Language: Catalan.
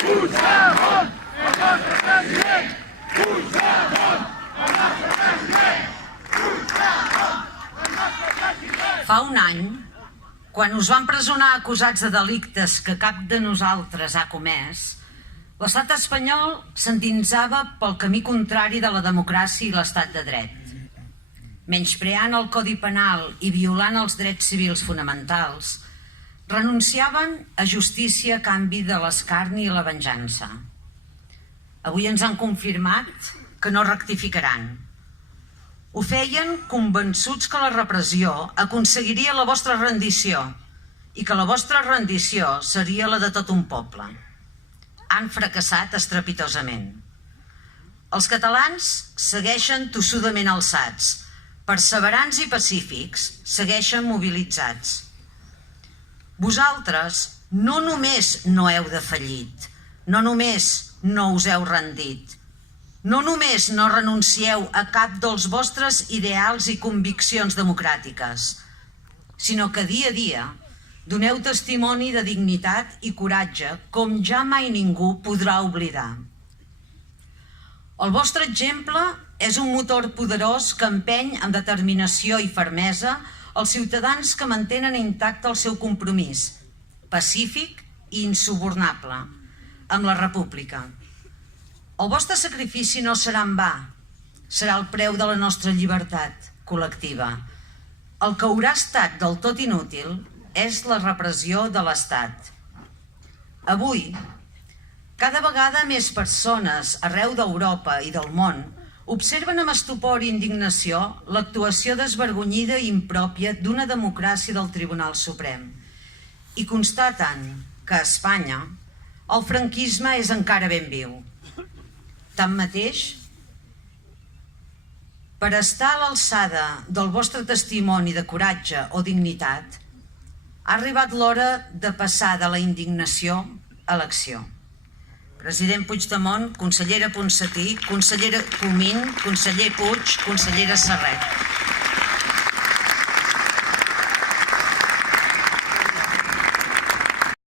Puigdemont, el nostre president! Puigdemont, el nostre president! Puigdemont, el nostre president! Fa un any, quan us van presonar acusats de delictes que cap de nosaltres ha comès, l'estat espanyol s'endinsava pel camí contrari de la democràcia i l'estat de dret. Menyspreant el Codi Penal i violant els drets civils fonamentals, renunciaven a justícia a canvi de l'escarni i la venjança. Avui ens han confirmat que no rectificaran. Ho feien convençuts que la repressió aconseguiria la vostra rendició i que la vostra rendició seria la de tot un poble. Han fracassat estrepitosament. Els catalans segueixen tossudament alçats, perseverants i pacífics, segueixen mobilitzats. Vosaltres no només no heu defallit, no només no us heu rendit, no només no renuncieu a cap dels vostres ideals i conviccions democràtiques, sinó que dia a dia doneu testimoni de dignitat i coratge com ja mai ningú podrà oblidar. El vostre exemple és un motor poderós que empeny amb determinació i fermesa els ciutadans que mantenen intacte el seu compromís, pacífic i insubornable, amb la República. El vostre sacrifici no serà en va, serà el preu de la nostra llibertat col·lectiva. El que haurà estat del tot inútil és la repressió de l'Estat. Avui, cada vegada més persones arreu d'Europa i del món observen amb estupor i indignació l'actuació desvergonyida i impròpia d'una democràcia del Tribunal Suprem i constaten que a Espanya el franquisme és encara ben viu. Tanmateix, per estar a l'alçada del vostre testimoni de coratge o dignitat, ha arribat l'hora de passar de la indignació a l'acció. President Puigdemont, consellera Ponsatí, consellera Comín, conseller Puig, consellera Serret.